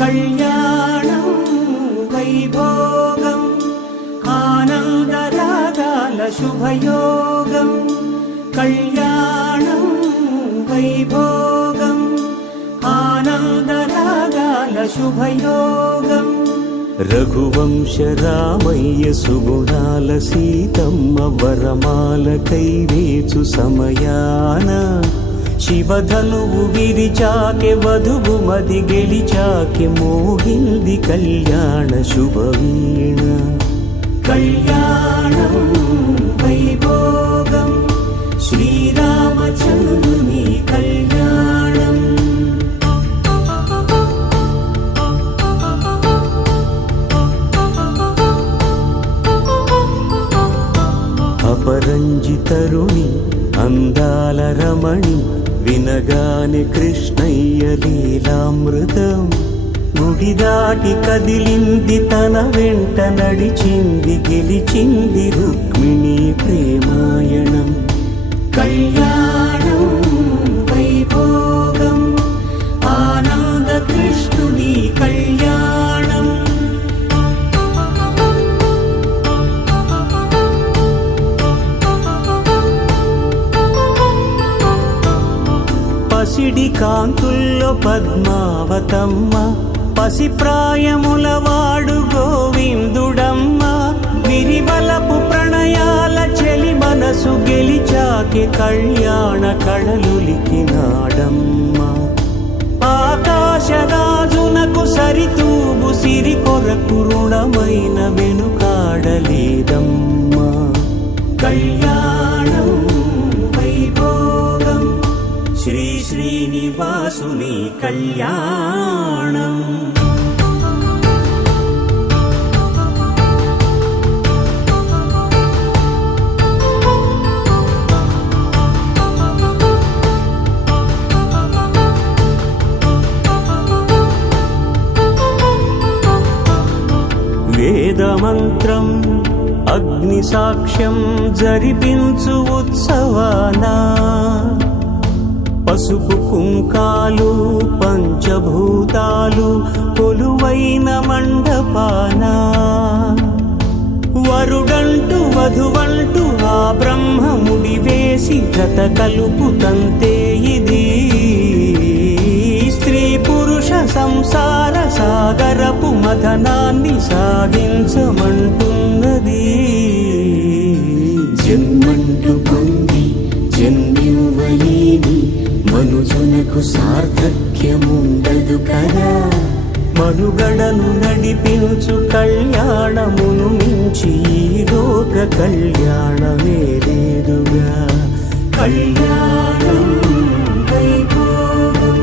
కళ్యాణం వైభోగం ఆనందరాగాల శుభయోగం కళ్యాణం వైభోగం ఆనందరాగాల శుభయోగం రఘువంశ రామయ్య సుగుణాల సీతమ్మ వరమాల కైవేచు సమయాన శివధనువు విరిచాకె వధువు మది గెలిచాకె మోగింది కళ్యాణ శుభవీణ కళ్యాణం వైభోగం శ్రీరామచంద్రుని కళ్యాణం అపరంజి తరుణి అందాల రమణి వినగాని కృష్ణయ్య లీలామృతం గుడి దాటి కదిలింది తన వెంట నడిచింది గెలిచింది రుక్మిణి ప్రేమాయణం కళ్యాణం వైభోగం ఆనంద కృష్ణుని కళ్యాణం పసిడి కాంతుల్లో పద్మావతమ్మ పసిప్రాయముల వాడు గోవిందుడమ్మ విరివలపు ప్రణయాల చెలి మనసు గెలిచాకి కళ్యాణ కళలులికినాడమ్మ ఆకాశరాజునకు సరితూగు సిరి కొరకు రుణమైన వెనుకాడలేదమ్మ కళ్యాణం వైభోగం శ్రీ శ్రీనివాసుని కళ్యాణం వేదమంత్రం అగ్ని సాక్ష్యం జరిపించు ఉత్సవానా పసుపు కుంకాలు పంచభూతాలు కొలువైన మండపాన వరుడంటూ వధువంటూ ఆ బ్రహ్మముడి వేసి జత కలుపుతంతే ఇది స్త్రీ పురుష సంసార సాగరపు మథనాన్ని సాగించమంటున్నది జన్మంటూ పొంది జన్మివ్వలేని మనుజునకు సార్థక్యముండదు కదా మనుగడను నడిపించు కళ్యాణమును మించి ఈ లోక కళ్యాణమే లేదుగా కళ్యాణం వైభోగం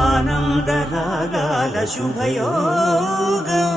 ఆనందరాగాల శుభయోగం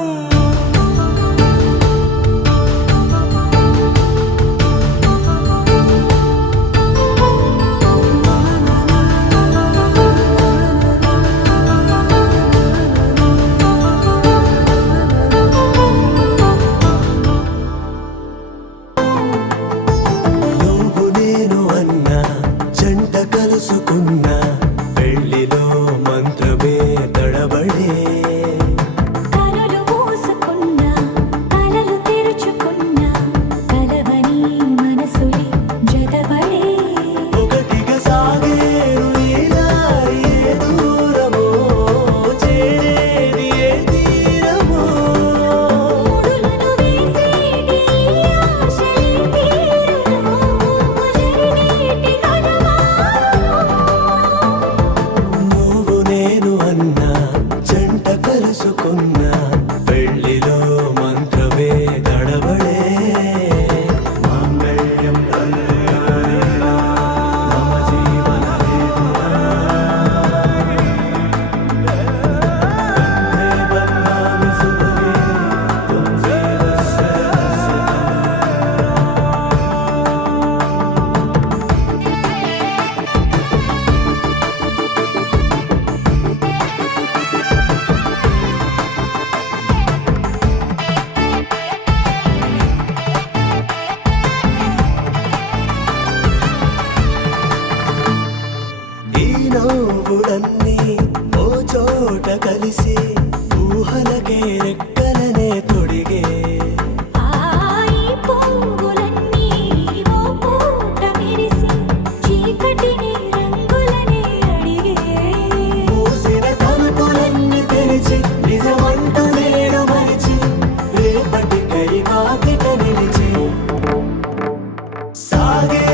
నవ్వులన్నీ ఓ చోట కలిసి ఊహలకే రెక్కలనే తొడిగే ఈ పొంగులన్నీ ఓ పూట మెరిసి చీకటిని రంగులనే అడిగే మూసిన తలుపులన్నీ తెరిచి నిజమంటూ నేడు మరిచి రేపటికై వాకిట నిలిచి సాగే